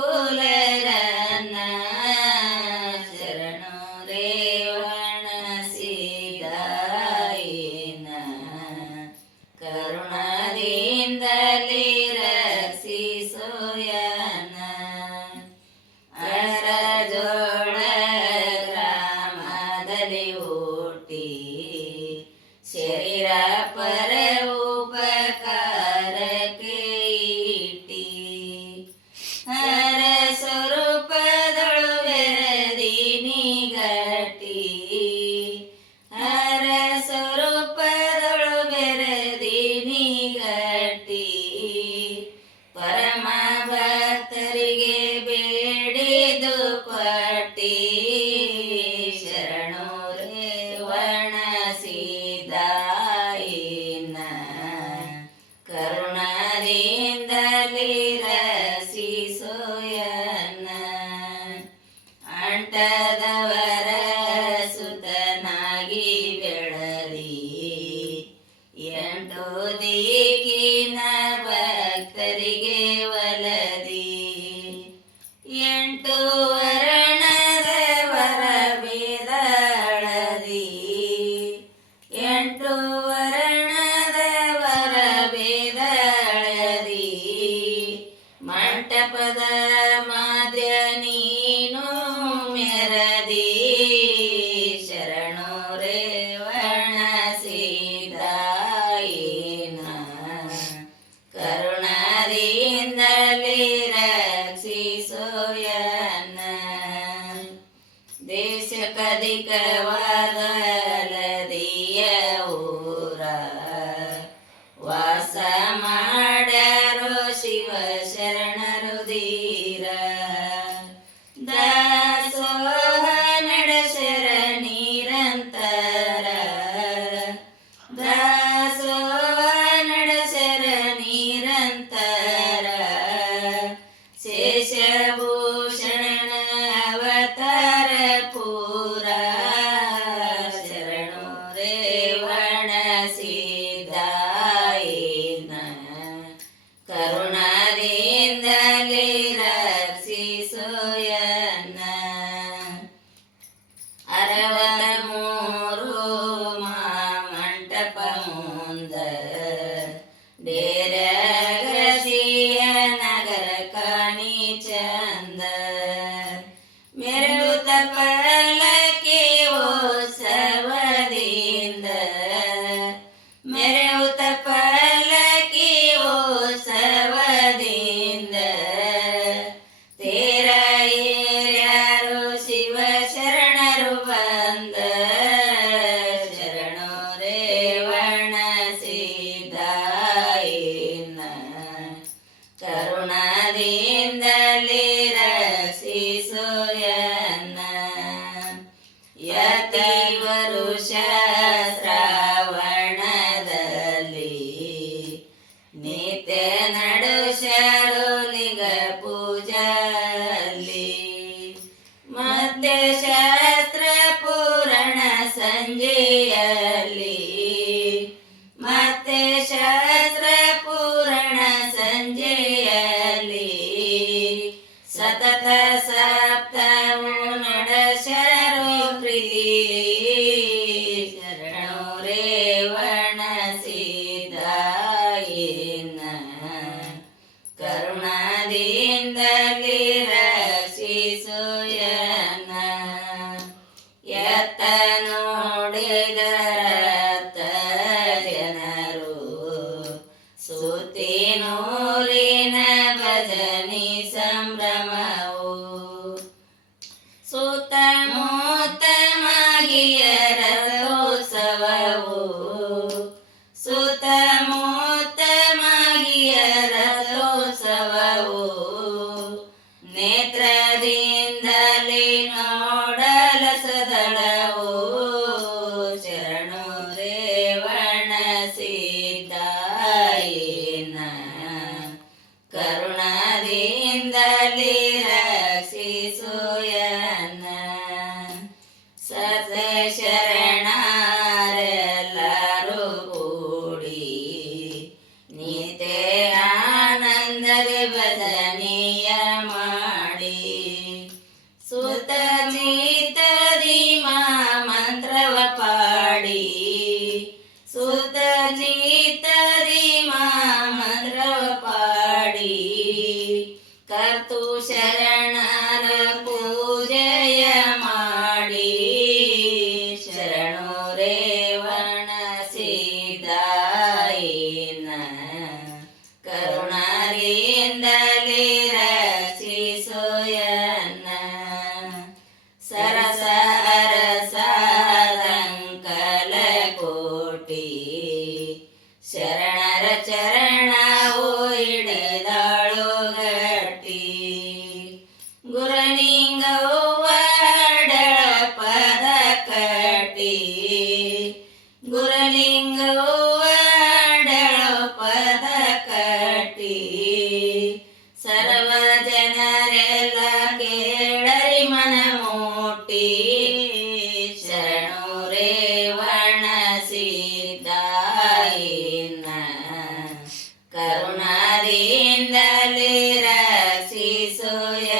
ಕುಲರನ್ನ ಶರಣು ರೇವಣ ಸಿದಾಯಿನ ಕರುಣದಿಂದಲೇ ರಕ್ಷಿಸೋಯನ ಅರಜೋಳ ಗ್ರಾಮದಲ್ಲಿ ಹುಟ್ಟಿ ಶರೀರ ಪರ ಉಪಕಾರಕ್ಕೆ ಇಟ್ಟಿ ಹರ ಸ್ವರೂಪದೊಳು ಬೆರದಿನಿ ಗಟ್ಟಿ ಹರ ಸ್ವರೂಪದೊಳು ಬೆರದಿನಿ ಗಟ್ಟಿ ಪರಮ ಭಕ್ತರಿಗೆ ಬೇಡಿದು ಕೊಟ್ಟಿ ಶರಣು ರೇವಣ ಸಿದಾಯಿನ ಕರುಣದಿಂದಲೇ ರಕ್ಷಿಸೋಯನ ಅಂಟದವರ ಸುತನಾಗಿ ಬೆಳಲಿ ಎಂಟು ದಿಕ್ಕಿನ ಭಕ್ತರಿಗೆ ಒಲದಿ ಎಂಟು ವರ್ಣದ ವರ ಬೇದಳದಿ ಎಂಟು ವರ್ಣದ ವರ ಬೇದಳದಿ ಮಂಟಪದ ಮಾದ್ಯ ನೀನು ಮೆರದಿ ಶರಣು ರೇವಣ ಸಿದಾಯಿನ ಕರುಣದಿಂದಲೇ ರಕ್ಷಿಸೋಯನ ದೇಶಕಧಿಕವಾದಲದಿಯ ಊರ ವಾಸ ಮಾಡರೋ ಶಿವ ಶರಣರು ಧೀರ ದಾಸೋಹ ನಡೆಸರ ನಿರಂತರ ದಾಸೋಹ ನಡೆಸರ ನಿರಂತರ ಶೇಷಭೂಷಣ ಅವತಾರ ಪೂರ ಶರಣು ರೇವಣ ಸಿದಾಯಿನ ಕರುಣದಿಂದಲೇ ರಕ್ಷಿಸೋಯನ ಅರವತ್ಮೂರು ಮಂಟಪ ಮುಂದ ಡೇರಗಸಿಯ ನಗರ ಕಾಣಿ ಚಂದ ಮೆರಳುತ್ತ ಪಲ್ಲಕ್ಕಿ ಉತ್ಸವದಿಂದ ಮೆರಳುತ್ತ ಪಲ್ಲಕ್ಕಿ ಉತ್ಸವದಿಂದ ತೇರ ಏರ್ಯಾರು ಶಿವ ಶರಣರು ಬಂದ ಶರಣು ರೇವಣ ಸಿದಾಯಿನ ಕರುಣದಿಂದಲೇ ರಕ್ಷಿಸೋಯನ ಯತಿ ವರುಷ ಶ್ರಾವಣದಲ್ಲಿ ನಿತ್ಯ ನಡುಷರು ಲಿಂಗ ಪೂಜಲ್ಲಿ ಮಧ್ಯ ಶಾಸ್ತ್ರ ಪೂರಣ ಸಂಜೆಯಲ್ಲಿ ಮತ್ತೆ ಶಾಸ್ತ್ರ ಪೂರಣ ಸಂಜೆಯಲ್ಲಿ ಸತತ ಸಪ್ತಮು ನಡೆಸರು ಪ್ರೀತಿ ಶರಣು ರೇವಣ ಸಿದಾಯಿನ ಕರುಣದಿಂದಲೇ ರಕ್ಷಿಸೋಯನ ಎತ್ತ ನೋಡಿದರತ್ತ ಜನರು ಸುತ್ತಿ ನೂರಿನ ಭಜನಿ ಸಂಭ್ರಮವು ಸುತ್ತಮುತ್ತ ಮಾಗಿಯರ ಉತ್ಸವವು ಸುತ್ತಮುತ್ತ ಮಾಗಿಯರ ಉತ್ಸವವು ನೇತ್ರದಿಂದಲೇ ನೋಡಲ ಸದಳವು ಶರಣು ರೇವಣ ಸಿದಾಯಿನ ಕರುಣದಿಂದಲೇ ರಕ್ಷಿಸೋಯನ ಸತ ಶರಣರೆಲ್ಲರೂ ಕೂಡಿ ನಿತ್ಯ ಆನಂದದ ಭಜನೆಯ ಮಾಡಿ ಶರಣರ ಪೂಜೆಯ ಮಾಡಿ ಶರಣು ರೇವಣ ಸಿದ್ದಾಯಿನ ಕರುಣಾರಿಂದಲೇ ರಕ್ಷಿಸೋಯನ್ನ ಸರಸ ಅರಸಾದಂಕಲ ಕೋಟಿ ಶರಣರ ಚರಣವು ಹಿಡಿದಾಳು ಗಟ್ಟಿ ಗುರಲಿಂಗವ್ವ ಪದ ಕಟ್ಟಿ ಗುರಲಿಂಗವ್ವ ಪದ ಕಟ್ಟಿ ಸರ್ವ ಜನರೆಲ್ಲ ಕೇಳರಿ ಮನ ಮೂಟಿ ಶರಣು ರೇವಣ ಸಿದ್ದಾಯಿನ ಕರುಣಾದಿಂದಲೇ ರಕ್ಷಿಸೋಯ